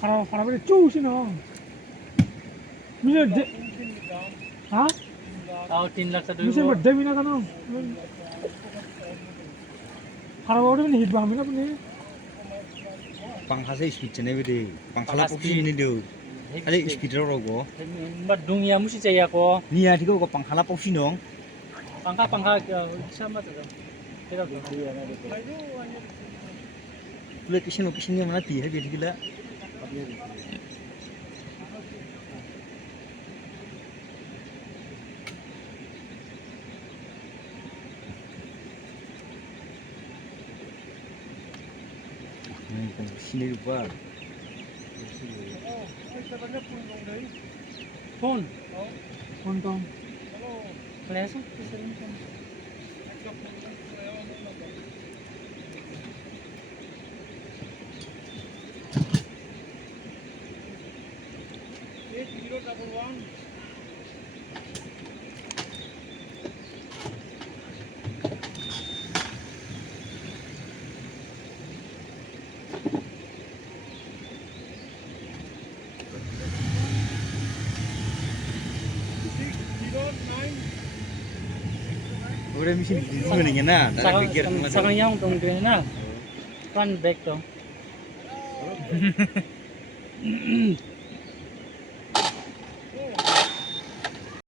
para beri cu sih no. Bisa de, ha? Tahu 3 lakh টাকা Bisa berde mina kan no. Para beri ini hit bang mina pun ni. Pangkasnya speed jenis beda. Pangkala popsi ini dia. Ada speed rogo. Mbak dunia mesti caya ko. Nia tiga kok pangkala popsi nong. Pangka sama tu. Kira tu. Location mana dia dia gila. Sini lupa. Phone. Phone tong. Flash. Udah mesin di mana na? Sakang yang tong dia na. Front back tong.